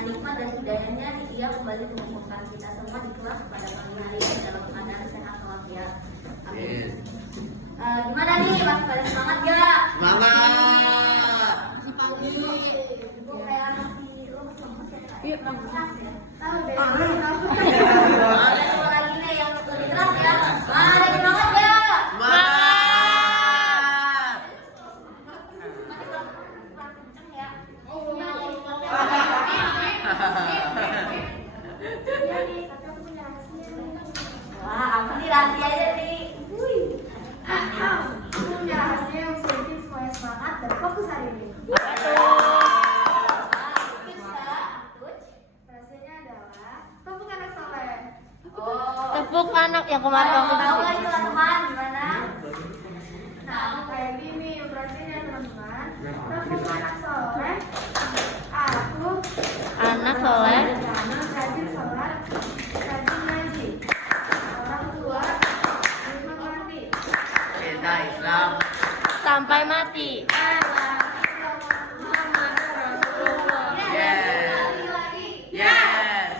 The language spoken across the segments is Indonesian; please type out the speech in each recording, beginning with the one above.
dengan nikmat dan hidayahnya ia kembali mengumpulkan kita semua di kelas pada pagi hari ini dalam keadaan sehat walafiat. Amin. Gimana nih, masih pada semangat gak? Semangat. Ibu kayak masih lemes ya? Iya, Tahu deh. Ada cuma lagi nih yang lebih keras ya. Ada semangat gak? Semangat. Kenceng ya. Wah, apa nih rahasianya nih? Aku punya rahasia yang bisa bikin semuanya semangat dan fokus hari ini. Rahasianya adalah tepuk anak soleh. Oh, Tepuk anak yang kemarin tahu waktu nggak itu teman gimana? Nah, kayak gini rahasianya teman-teman. Tepuk anak soleh. Aku anak soleh rajin sholat, rajin ngaji. Orang tua terima mati. Kita Islam. sampai mati. Yes.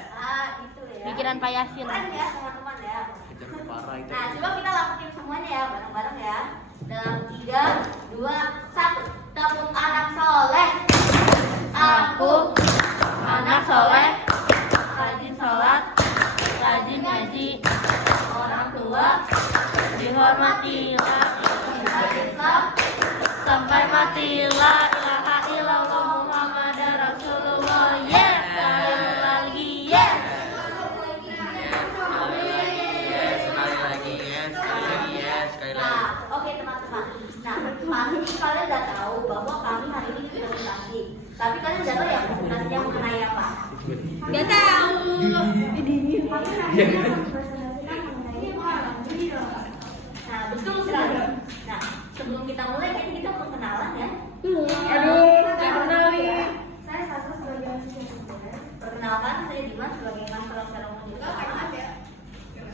Itu ya. Pikiran Pak Yasin. Keren ya teman-teman ya. Kejar parah itu. Nah, coba kita lakuin semuanya ya bareng-bareng ya. Dalam 3, 2, 1. Tepuk anak soleh. Aku anak soleh, rajin sholat, rajin ngaji, Orang tua dihormati la ilaha Islam. sampai mati la ilaha illallah Muhammadar Rasulullah. Yes, sekali lagi yes. Sekali lagi yes. Sekali lagi yes. Sekali lagi. Nah, oke teman-teman. Nah, pasti kalian udah tahu bahwa kami hari ini presentasi. Tapi kalian udah tahu ya presentasinya mengenai apa? Gak tahu. Kami hari ini akan mempresentasikan mengenai alhamdulillah. Nah, betul sekali. Nah, sebelum kita mulai, kayaknya kita mau kenalan ya. Aduh, gak kenal nih. Saya Sasa sebagai asisten dosen. Perkenalkan, saya Dimas sebagai master secara umum.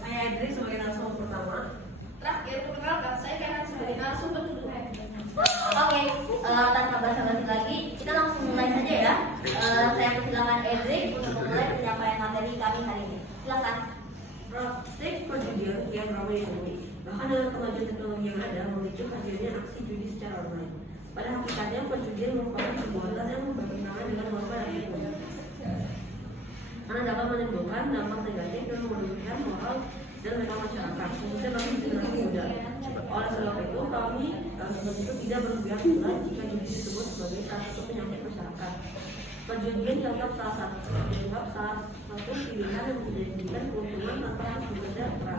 Saya Idris sebagai narasumber pertama. Terakhir, perkenalkan saya Kenan sebagai narasumber kedua. Oke, tanpa basa-basi lagi, kita langsung mulai saja ya. Saya persilakan Edric untuk memulai penyampaian materi kami hari ini. Silakan. Praktek perjudian kian ramai ditemui. Bahkan dengan kemajuan teknologi yang ada memicu hadirnya aksi judi secara online. Pada hakikatnya perjudian merupakan perbuatan yang bertentangan dengan norma dan hukum. Karena dapat menimbulkan dampak negatif dan merugikan moral dan mental masyarakat, khususnya bagi generasi muda. Oleh sebab itu, kami begitu tidak berpihak pula jika judi disebut sebagai salah satu penyakit masyarakat. Perjudian dianggap salah satu pilihan yang menjadikan keuntungan tanpa harus bekerja keras.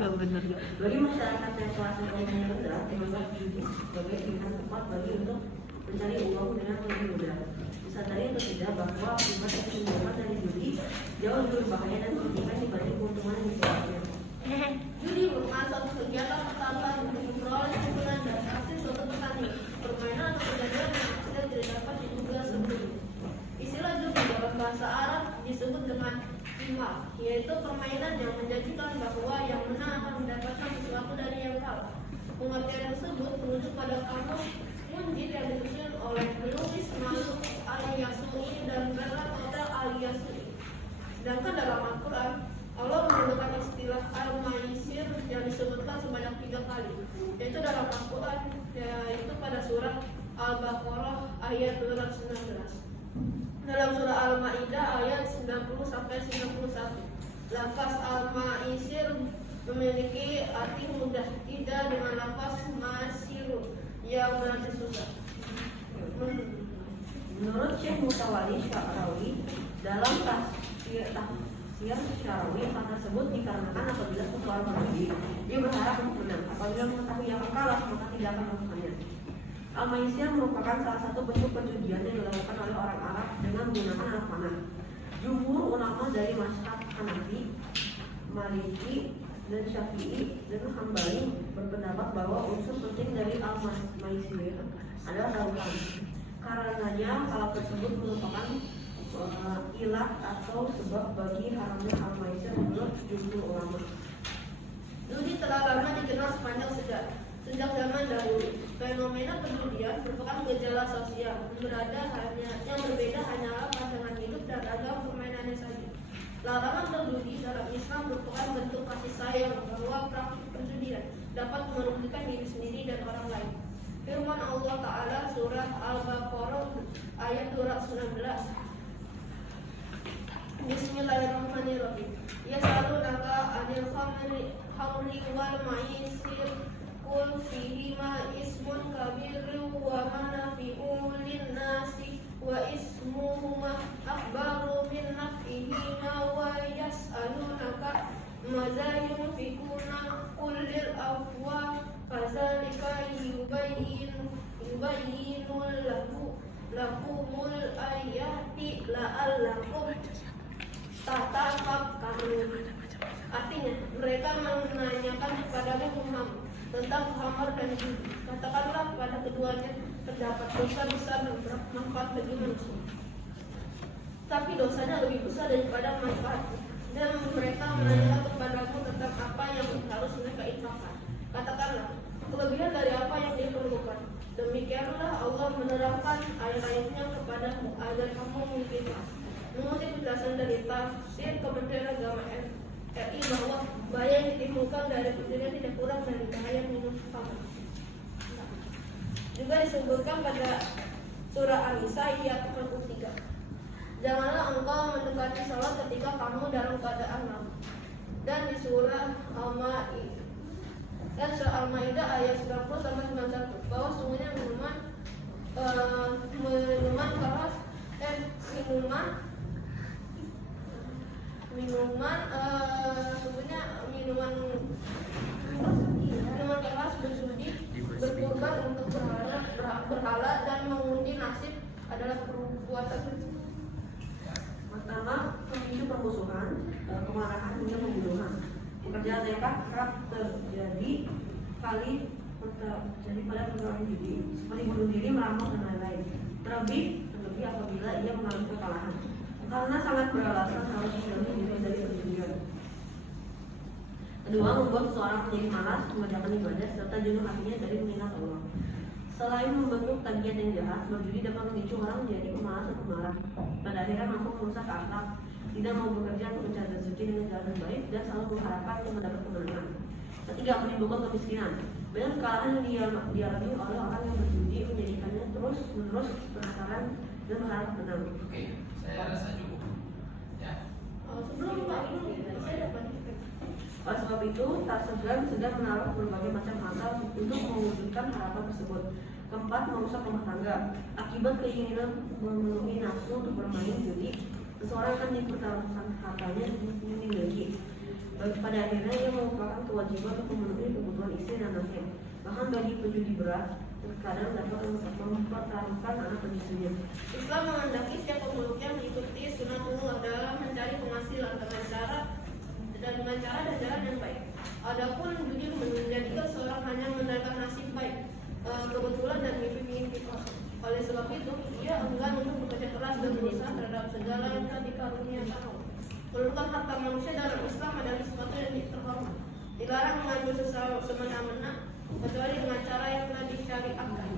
Bagi masyarakat yang kelas ekonomi rendah, dianggap judi sebagai pilihan tepat bagi untuk mencari uang dengan lebih mudah. Disadari atau tidak bahwa akibat yang ditimbulkan dari judi jauh lebih berbahaya dan merugikan dibanding keuntungan yang diperolehnya. Judi merupakan suatu kegiatan pertama untuk memperoleh keuntungan dan hasil suatu pertandingan, permainan atau perjanjian yang hasil tidak dapat diduga sebelumnya. Istilah judi dalam bahasa Arab disebut dengan qimar, yaitu permainan yang menjanjikan bahwa yang menang akan mendapatkan sesuatu dari yang kalah. Pengertian tersebut merujuk pada kamus Munjid yang disusun oleh penulis Maluk Al-Yasui dan Berat Hotel Al-Yasui. Sedangkan dalam Al-Quran, Allah menggunakan istilah al-maisir yang disebutkan sebanyak 3 kali, yaitu dalam Al-Quran, yaitu pada surah Al-Baqarah ayat 219. Dalam surah Al-Maidah ayat 90-91. Lafaz al-maisir memiliki arti mudah, tidak dengan lafaz masiru yang berarti susah. Menurut Syekh Mutawalli Sya'rawi dalam tafsir Sya'rawi, hal tersebut dikarenakan apabila seseorang berjudi, dia berharap untuk menang. Apabila mengetahui yang kalah, maka tidak akan melakukannya. Al-Maisir merupakan salah satu bentuk perjudian yang dilakukan oleh orang Arab dengan menggunakan anak panah. Jumhur ulama dari mazhab Hanafi, Maliki, dan Syafi'i dan Hambali berpendapat bahwa unsur penting dari al-maisir adalah taruhan. Karenanya hal tersebut merupakan ilat atau sebab bagi haramnya al-maisir menurut jumhur ulama. Judi telah lama dikenal sepanjang sejarah. Sejak zaman dahulu, fenomena perjudian merupakan gejala sosial. Yang berbeda hanyalah pandangan hidup dan ragam permainan praktik perjudian dapat merugikan diri sendiri dan orang lain. Firman Allah Ta'ala surah Al-Baqarah ayat 219. Bismillahirrahmanirrahim. Yas'alunaka 'anil khamri wal maisir qul fihima ismun kabirun wa manafi'u lin-nasi wa ismuhuma akbaru min naf'ihima wa yas'alunaka madza yunfiquna qul lil afwa kadzalika yubayyinu lakumul ayati la'allakum tatafakkarun. Artinya, mereka menanyakan kepadamu tentang khamar dan judi. Katakanlah pada keduanya terdapat dosa besar dan bermanfaat bagi manusia, tapi dosanya lebih besar daripada manfaatnya. Dan mereka menanyakan kepadamu tentang apa yang harus mereka infakkan. Katakanlah, kelebihan dari apa yang dia perlukan. Demikianlah Allah menerangkan ayat-ayatnya kepadamu agar kamu mengerti. Mengutip penjelasan dari tafsir Kementerian Agama RI bahwa bahaya yang ditimbulkan dari perjudian tidak kurang dari bahaya minum khamr. Juga disebutkan pada surah An-Nisa ayat 43. Janganlah engkau mendekati salat ketika kamu dalam keadaan mabuk. Dan di surah Al-Maidah ayat 90-91 bahwa sungguhnya minuman keras minuman keras berjudi berkorban untuk berhala dan mengundi nasib adalah perbuatan. Pertama, memicu permusuhan, kemarahan hingga pembunuhan. Pekerjaan mereka kerap terjadi pada perkara judi, seperti bunuh diri, merampok dan lain-lain. Terlebih apabila ia mengalami kekalahan, karena sangat beralasan harus menjauhi diri dari perjudian. Kedua, membuat seseorang menjadi malas mengerjakan ibadah serta jenuh hatinya dari mengingat Allah. Selain membentuk tagihan yang jahat, berjudi dapat memicu orang menjadi pemalas dan pemarah. Pada akhirnya mampu merusak akhlak, tidak mau bekerja untuk mencari rezeki dengan jalan yang baik, dan selalu mengharapkan untuk mendapat kemenangan. Ketiga, menimbulkan kemiskinan. Dengan kekalahan yang dialami oleh orang yang berjudi menjadikannya terus-menerus penasaran dan berharap menang. Oke, saya rasa cukup. Ya. Sebelum Pak ini saya dapat. Oleh sebab itu, tak segan menaruh berbagai macam hal untuk mewujudkan harapan tersebut. Keempat, merusak rumah tangga. Akibat keinginan memenuhi nafsu untuk bermain judi, seseorang akan dipertaruhkan hartanya yang dimiliki. Pada akhirnya ia merupakan kewajiban untuk memenuhi kebutuhan istri dan anaknya. Bahkan bagi penjudi berat, terkadang dapat mempertaruhkan anak dan istrinya. Islam menghendaki setiap pemeluknya mengikuti sunatullah dalam mencari penghasilan dengan cara dan jalan yang baik. Adapun judi menjadikan seorang hanya mendapatkan nasib baik, kebetulan dan mimpi-mimpi kosong. Oleh sebab itu, ia enggan untuk bekerja keras dan berusaha terhadap segala yang telah dikaruniakan Allah. Menurunkan harta manusia dalam Islam adalah sesuatu yang terhormat. Dilarang mengambil semena-mena kecuali dengan cara yang telah disyariatkan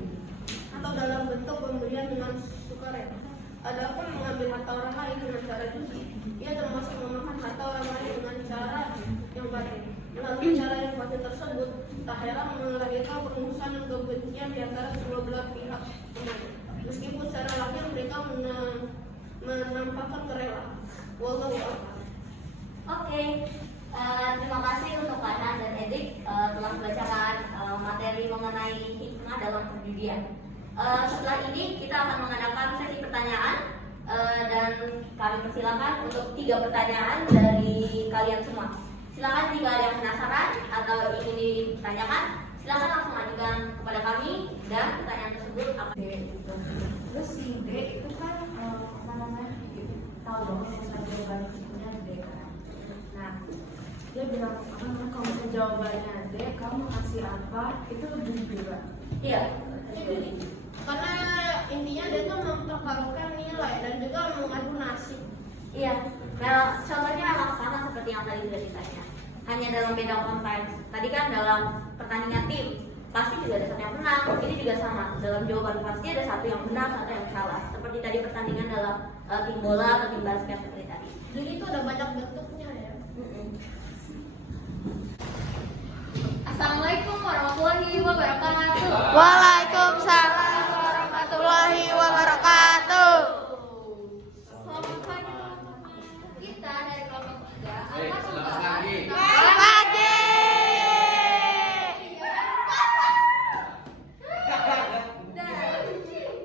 atau dalam bentuk pemberian dengan sukarela. Adapun mengambil harta orang lain dengan cara judi, ia termasuk memakan harta orang lain dengan cara yang batin. Melalui cara yang batin tersebut, tak heran melahirkan permusuhan dan kebencian di antara kedua belah pihak. Meskipun secara lahir mereka menampakkan kerelaan. Wallahu a'lam. Oke, terima kasih untuk Ana dan Edik telah membacakan materi mengenai hikmah dalam perjudian. Setelah ini kita akan mengadakan sesi pertanyaan dan kami persilakan untuk 3 pertanyaan dari kalian semua. Silakan jika ada yang penasaran atau ingin ditanyakan, silakan langsung ajukan kepada kami dan pertanyaan tersebut akan. Terus si D itu kan tahu dong misalnya jawabannya D kan. Nah, dia bilang kalau misalnya jawabannya D, kamu kasih apa? Itu juga. Iya. Karena intinya dia tuh mempertaruhkan nilai dan juga mengadu nasib. Iya. Nah, contohnya memang sama seperti yang tadi sudah ditanya. Hanya dalam beda konteks. Tadi kan dalam pertandingan tim pasti juga ada satu yang menang. Ini juga sama. Dalam jawaban pasti ada satu yang benar, satu yang salah. Seperti tadi pertandingan dalam tim bola atau tim basket seperti tadi. Jadi itu ada banyak bentuknya ya. Assalamualaikum warahmatullahi wabarakatuh. Waalaikumsalam warahmatullahi wabarakatuh. Selamat pagi teman-teman. Kita dari kelompok 3 akan Selamat membahas pagi. Selamat pagi.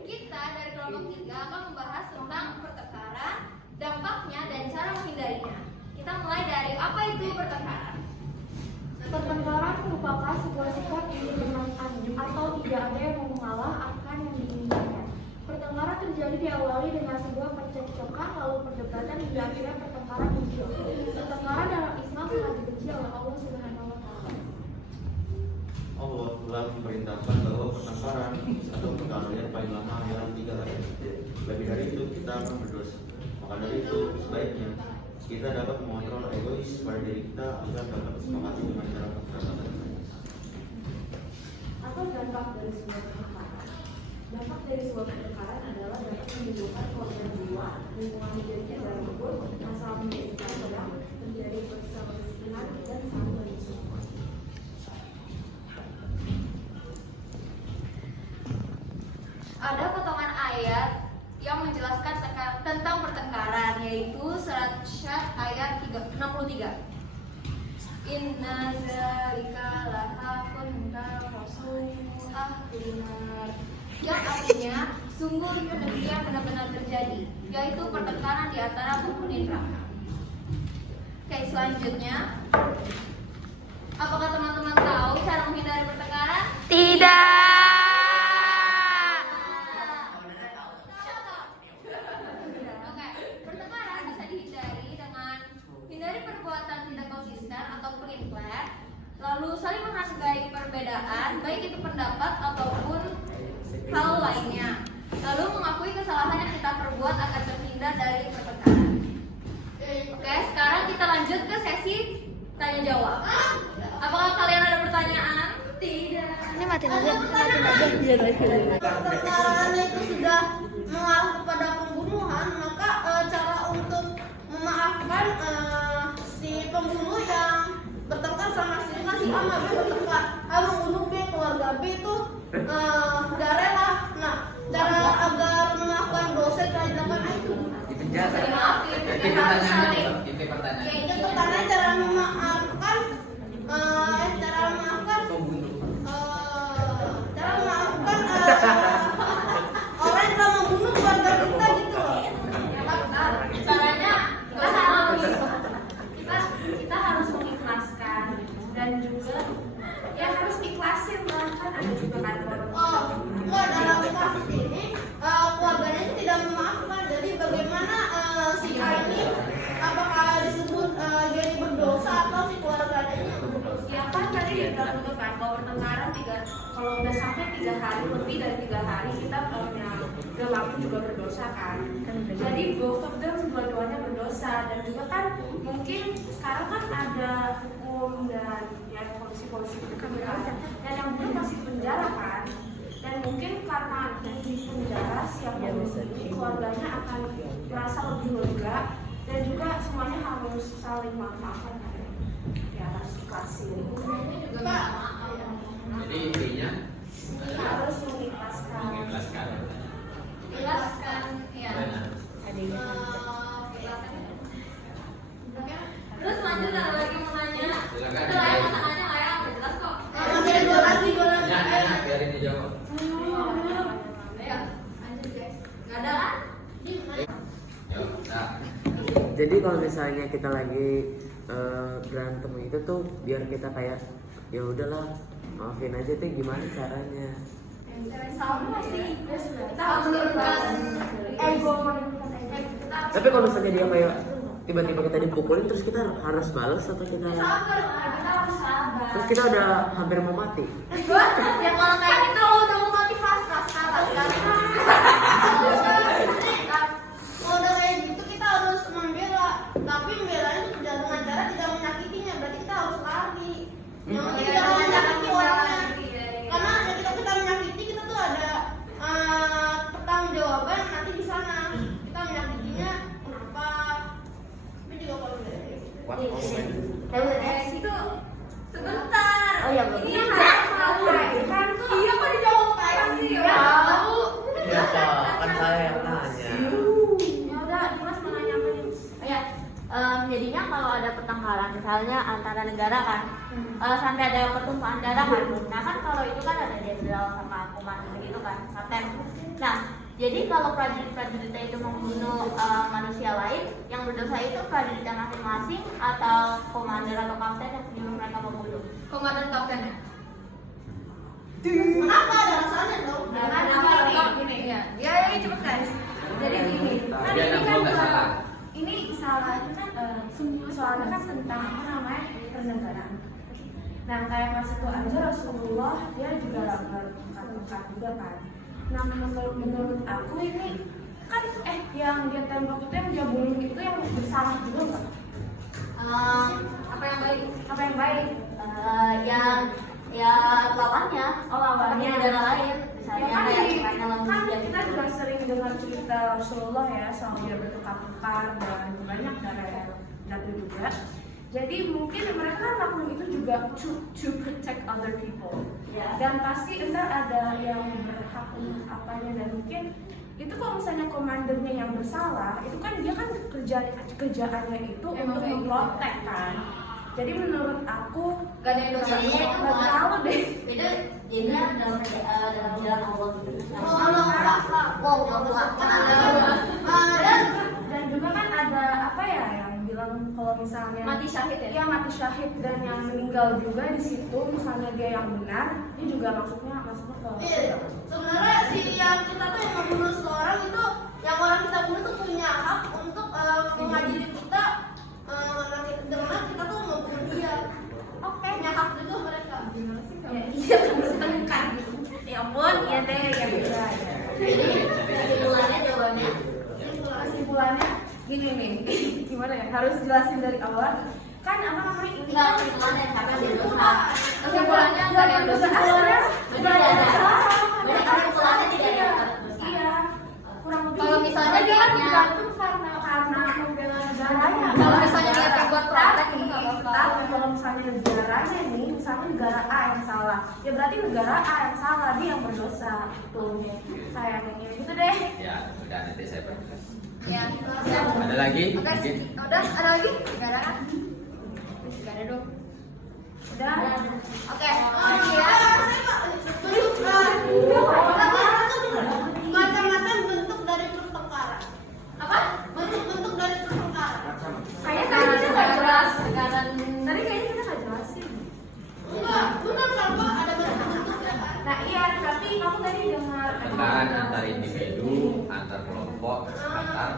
Kita dari kelompok 3 akan membahas tentang pertengkaran, dampaknya dan cara menghindarinya. Kita mulai dari apa itu pertengkaran. Pertengkaran merupakan sebuah sikap yang bermanfaat atau tidak ada yang mau mengalah akan yang diinginkannya. Pertengkaran terjadi diawali dengan sebuah percekcokan lalu perdebatan hingga akhirnya pertengkaran muncul. Pertengkaran dalam Islam sangat dibenci oleh Allah Subhanahu wa Ta'ala. Allah telah memerintahkan bahwa pertengkaran atau perkelahian paling lama dalam 3 hari. Lebih dari itu kita akan berdosa. Maka dari itu sebaiknya kita dapat mengontrol egois pada diri kita agar dapat disepakati dengan cara pertengkaran. Atau dampak dari sebuah pertengkaran. Dampak dari sebuah pertengkaran adalah dapat menimbulkan korban jiwa, lingkungan hidup yang ribut, masalah menjadi perang, terjadi perselisihan dan saling menyusahkan. Ada potongan ayat yang menjelaskan tentang pertengkaran, yaitu surat Syad ayat 63. Inna zalika lahaqun tafasuhu ahlinar, yang artinya sungguh itu demikian benar-benar terjadi, yaitu pertengkaran di antara penghuni neraka. Oke, selanjutnya, apakah teman-teman tahu cara menghindari pertengkaran? Tidak. Oke, pertengkaran bisa dihindari dengan hindari perbuatan tidak konsisten atau pelin-pelan, lalu saling menghargai perbedaan, baik itu pendapat ataupun hal lainnya, lalu mengakui kesalahan yang kita perbuat agar terhindar dari pertengkaran. Oke, sekarang kita lanjut ke sesi tanya jawab. Apakah kalian ada pertanyaan? Tidak. Ini matiin aja. Pertengkaran itu sudah mengarah kepada pembunuhan, maka cara untuk memaafkan si pembunuh yang bertengkar sama si A bertengkar, A membunuh B, keluarga B itu gak rela. Nah, cara agar memaafkan dosa yang telah dilakukan itu Maafin, Itu harus saling. pertanyaan. Itu pertanyaan. itu pertanyaan cara memaafkan Pembunuh. cara memaafkan orang yang telah membunuh keluarga kita gitu loh. Caranya kita harus mengikhlaskan dan juga ya harus ikhlasin lah, kan ada juga kan Oh, enggak, dalam kasus ini keluarganya itu tidak memaafkan. Jadi bagaimana si A ini apakah disebut dia ini berdosa atau si keluarganya ini yang berdosa? Ya kan tadi dibilang juga kan kalau pertengkaran kalau udah sampai 3 hari, lebih dari 3 hari kita yang berlaku juga berdosa kan. Jadi both of them dua-duanya berdosa, dan juga kan mungkin sekarang kan ada hukum dan ya polisi-polisi itu kan dan yang belum masih penjara kan. Dan mungkin karena di penjara siap ini keluarganya akan merasa lebih lega, dan juga semuanya harus saling maafkan kan. Ya harus dikasih. Jadi intinya Harus mengikhlaskan. mengikhlaskan. ikhlaskan ya. Benar. Terus lanjut ada lagi mau nanya? Silakan. Itu lah yang masa nanya lah ya, udah jelas kok. Masih ada dua lagi. Ya, biarin dijawab. Ayo, lanjut guys. Nggak ada kan? Yuk, nah. Jadi kalau misalnya kita lagi berantem itu tuh biar kita kayak ya udahlah maafin aja tuh gimana caranya? Sama sih. Kita harus menurunkan Ego. Tapi kalau misalnya dia kayak tiba-tiba kita dipukulin terus kita harus balas atau kita sabar, kita harus sabar. terus kita udah hampir mau mati? Ya kalau kayak gitu lo udah mau mati pasrah sekarang kan? Kalau udah kayak gitu kita harus membela, tapi membelanya itu tidak dengan cara tidak menyakitinya. Berarti kita harus lari. Yang penting jangan menyakiti orangnya. Karena ketika kita menyakiti kita tuh ada pertanggungjawaban nanti di sana. Kita menyakitinya kenapa? Tapi juga kalau Wah, Itu sebentar. ya belum. Ini yang harus kan kok. Iya kok dijawab kayak sih ya. Tahu. Iya Pak, kan saya yang nanya. Ya udah, Dimas mau nanya apa nih? Ya, jadinya kalau ada pertengkaran misalnya antara negara kan, sampai ada pertumpahan darah kan. Nah kan kalau itu kan ada jenderal sama komandan gitu kan, kapten. Nah, jadi kalau prajuritnya itu membunuh manusia lain, yang berdosa itu prajuritnya masing-masing atau komandan atau kapten yang menyuruh mereka membunuh? Komandan kaptennya. Kenapa ada alasannya dong? Ya kan gini ya. Ya ini cepet guys. Jadi gini, kan Dia ini nggak kan boleh salah. ini salahnya kan soalnya kan tentang apa namanya pernegaraan. Nah kayak pas itu aja Rasulullah dia juga berkata juga kan. Nah menurut aku ini kan yang dia tembak itu yang dia bunuh itu yang bersalah juga nggak? Apa yang baik? Apa yang baik? Yang ya lawannya, Lawannya. negara lain, misalnya Ya kan, kayak dalam kan kita juga sering dengar cerita Rasulullah ya soal dia bertukar-tukar dan banyak darah yang jatuh juga. Jadi mungkin mereka lakukan itu juga to protect other people. Ya. Dan pasti entar ada yang berhak untuk apanya dan mungkin itu kalau misalnya komandannya yang bersalah itu kan dia kan kerjaannya itu Emang untuk kayak gitu. memprotek kan. Jadi menurut aku Gak ada yang dosa. Jadinya itu nggak tahu deh. itu jadinya dalam jalan Allah gitu. Dan juga kan ada apa ya yang bilang kalau misalnya Mati syahid ya? Iya mati syahid dan yang meninggal juga di situ misalnya dia yang benar dia juga masuknya ke Iya, sebenarnya si yang kita tuh yang membunuh seseorang itu yang orang kita bunuh tuh punya hak untuk mengadili kita dengan kita tuh membunuh dia. Oke, punya hak juga mereka. ya, iya kan ya ampun iya deh ya bisa ya. Jadi kesimpulannya jawabannya Kesimpulannya gini nih gimana ya harus jelasin dari awal kan apa namanya ini enggak kesimpulannya karena dia dosa. Kesimpulannya nggak ada yang dosa. Kesimpulannya tidak ada yang dosa. Iya kurang lebih Kalau misalnya dia kan niatnya- berantem karena membela negaranya Kalau misalnya niatnya buat protek itu nggak apa-apa. tapi kalau misalnya negaranya nih misalnya negara A yang salah ya berarti negara A yang salah dia yang berdosa tuh sayangnya gitu deh. Ya, udah nanti saya perjelas. Ya, Ada lagi? Oke, Mungkin? udah ada lagi? Gak ada kan? Gak ada dong. Udah Oke, macam-macam bentuk dari pertengkaran. Apa? Bentuk-bentuk dari pertengkaran. kayaknya tadi kita nggak jelas Sekarang tadi kayaknya kita nggak jelasin. Enggak, benar kan Pak? Ada bentuk-bentuknya kan? Nah iya tapi kamu tadi dengar Pertengkaran antar individu, antar kelompok, antar masyarakat.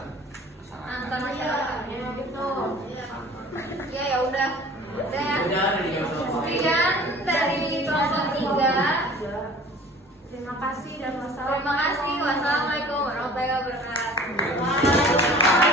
antar masyarakat ya gitu. Ya ya udah. Udah ya. Udah, dari jam berapa? Sekian dari kelompok 3. Terima kasih dan Terima kasih. Wassalamualaikum warahmatullahi wabarakatuh.